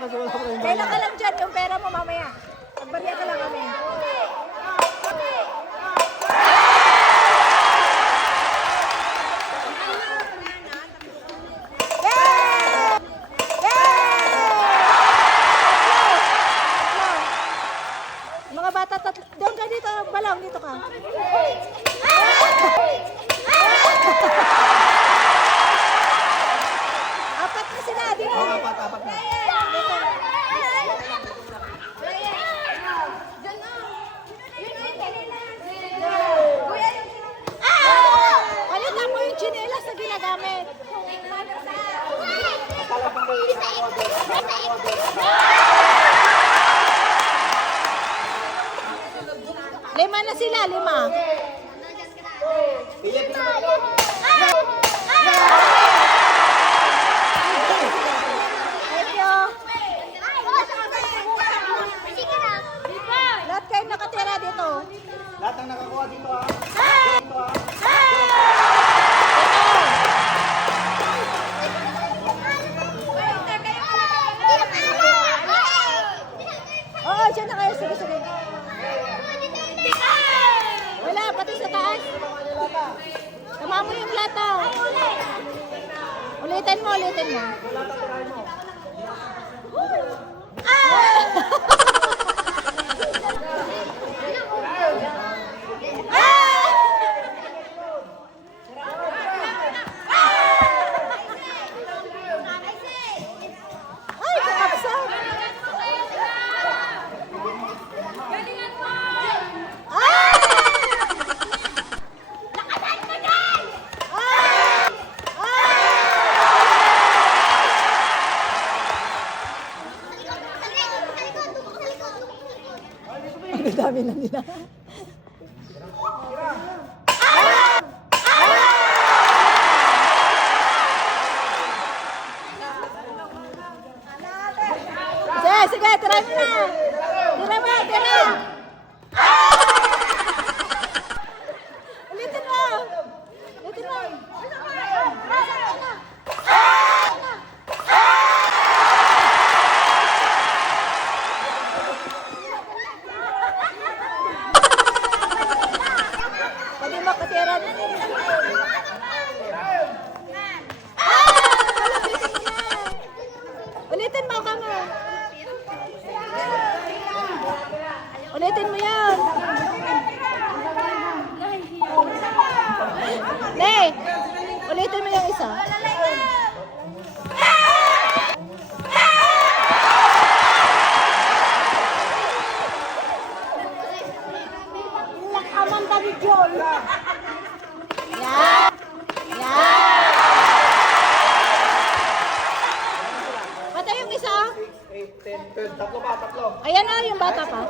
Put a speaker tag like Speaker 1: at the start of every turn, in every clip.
Speaker 1: kasi wala pa kayong
Speaker 2: Kailan ka lang dyan, yung pera mo mamaya. Pagbalik ka lang kami. Mga bata. Doon ka dito, balong, dito ka. Na sila, dito.
Speaker 1: Apat, apat na.
Speaker 2: Chinelas na ginagamit. Lima na sila, lima.
Speaker 1: Philip na.
Speaker 2: Thank you. Lahat kayo nakatira dito.
Speaker 1: Lahat ng nakakuha dito ha. Dito ha.
Speaker 2: Oo, dyan na kayo. Sige, sige. Wala, pati sa taas. Tama mo yung lata. Ulitin mo, ulitin mo. Ay, kakapsat. Ang dami na nila. Sige, sige, try mo na. Tira mo, tira. Ulitin mo. Ulitin mo. Pwede makatira na. Ulitin mo ka nga. Ulitin mo yan. Nay, ulitin mo yung isa. Amanda ni Joy. Yan. Yan. Patay yung isa.
Speaker 1: 8, 10, 12. Tatlo pa, tatlo.
Speaker 2: Ayan na, yung bata pa.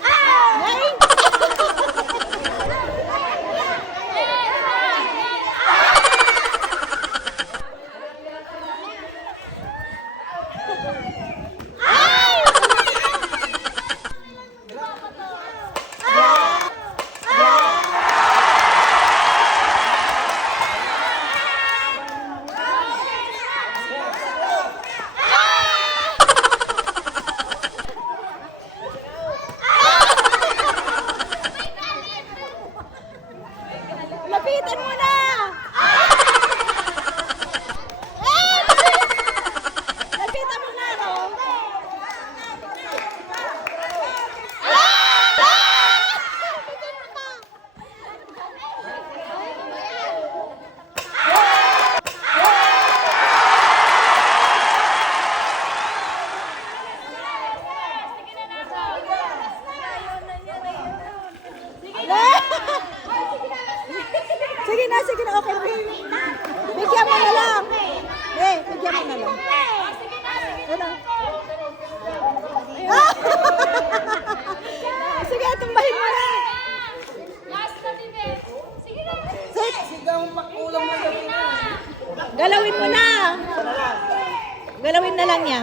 Speaker 2: Ay! Lapitan mo na! Eh! Lapitan mo na, no? Lapitan mo na. Sige na, sige na, okay. Bigyan mo na lang. Eh, bigyan mo na lang. Ano? Ah! Sige, tumbahin mo na. Sit. Galawin mo na. Galawin na lang niya.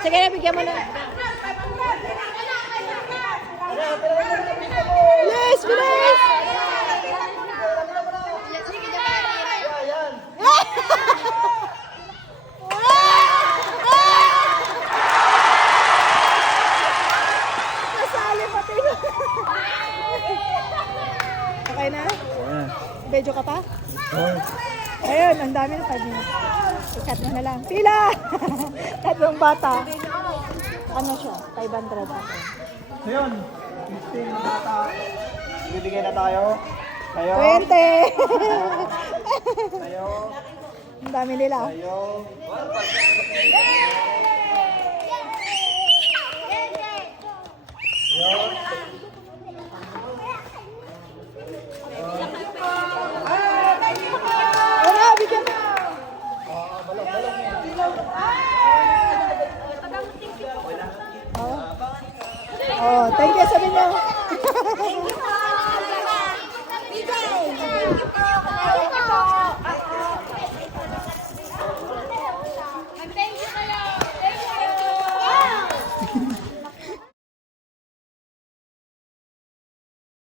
Speaker 2: Sige na, bigyan mo na. Bilis, Okay na? Yeah. Medyo ka pa? Oh. Ayun, ang dami na 5 minutes. Ikat na lang. Pila! Tatlong bata. Ano siya? 500 ako.
Speaker 1: Ayun, 15 na. Bibigyan na tayo. Tayo.
Speaker 2: 20!
Speaker 1: tayo.
Speaker 2: Ang dami nila. Tayo. Oh. Thank you sabi niyo.